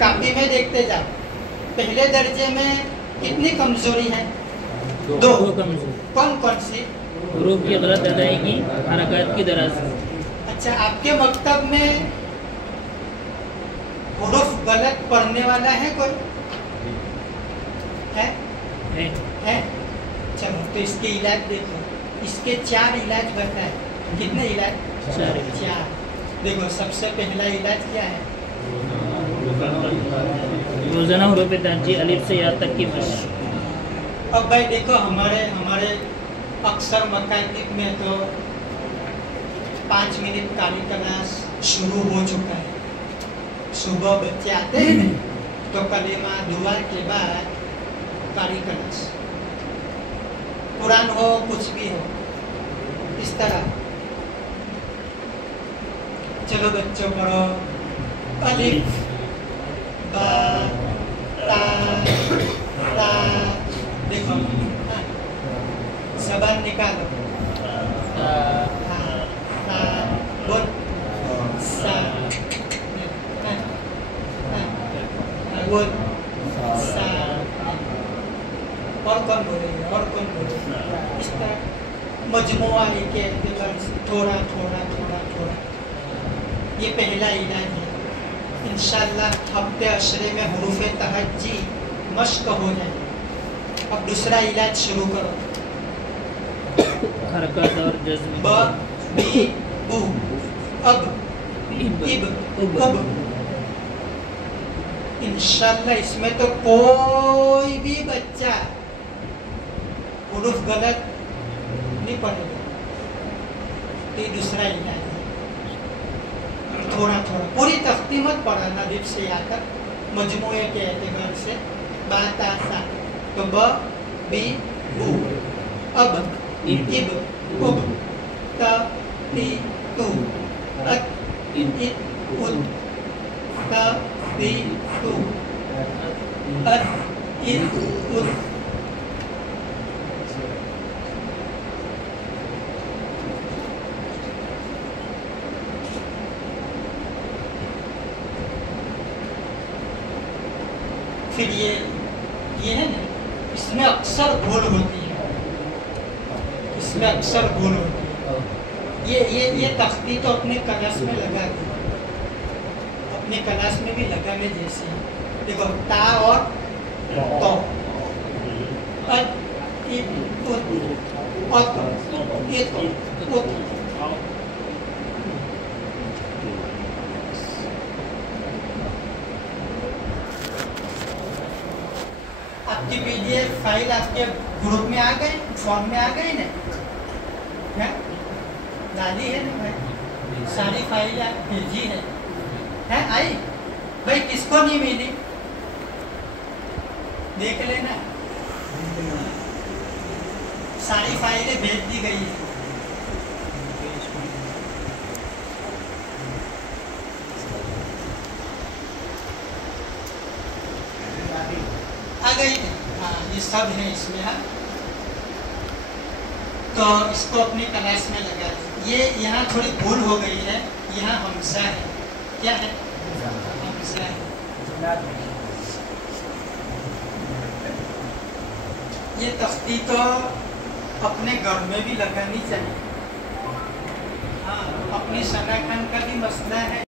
Copy में देखते जाओ। पहले दर्जे में कितनी कमजोरी है? दो कमजोरी। कौन कौन सी? हरूफ की गलत अदायगी, हरकत की दराज। अच्छा, आपके मकतब में हुरूफ गलत पढ़ने वाला है कोई? है? है? चलो तो इसके इलाज देखो। इसके 4 इलाज बताए। कितने इलाज? 4। देखो, सबसे पहला इलाज क्या है? रोजाना हरूफ तर्जीह अलिफ से या तक की मशक। अब भाई देखो, हमारे अक्सर मकातिब में तो 5 मिनट काली क्लास शुरू हो चुका है। सुबह बच्चे आते हैं तो कलेमा दुआ के बाद काली क्लास, कुरान हो कुछ भी हो, इस तरह। चलो बच्चों, पढ़ो। अलिफ बा ता ता। देखो, ज़बान निकालो। बोल। सा। बोल। सा। और कौन बोलेगा? और कौन बोलेगा? इस तरह मजमुआ के एतबार से थोड़ा थोड़ा थोड़ा थोड़ा। ये पहला इलाज है। इंशाअल्लाह हफ्ते अशरे में हुरूफ तहज्जी मश्क हो जाए। अब दूसरा इलाज शुरू करो। हरकत और जज्म। ब बी बू अब इब उब। इंशाअल्लाह इसमें तो कोई भी बच्चा हुरूफ गलत नहीं पढ़ेगा। ये दूसरा इलाज है। थोड़ा थोड़ा, पूरी तख्ती मत पढ़ाना लिप से आकर, मजमुए के एतबार से। बात आता तो ब बी बू अब इब उब त ती तू अत इत उद त ती तू अत इत उद। फिर ये है ना, इसमें अक्सर भूल होती है। इसमें अक्सर भूल होती है। ये तख्ती तो अपने क्लास में लगा दी, अपने क्लास में भी लगाने जैसे है। देखो, ता और तो अत इत उत अत इत उत। आपकी पीडीएफ फाइल आपके ग्रुप में आ गई, फॉर्म में आ गई ना? क्या डाली है ना भाई? सारी फाइल आप भेजी है आई भाई? किसको नहीं मिली? देख लेना, सारी फाइलें भेज दी गई है। आ गई है? हाँ, ये सब है इसमें। हाँ, तो इसको अपनी क्लास में लगा दें। ये यहाँ थोड़ी भूल हो गई है, यहाँ हमजा है। क्या है? हमजा है। ये तख्ती तो अपने घर में भी लगानी चाहिए। हाँ, अपनी शनाखन का भी मसला है।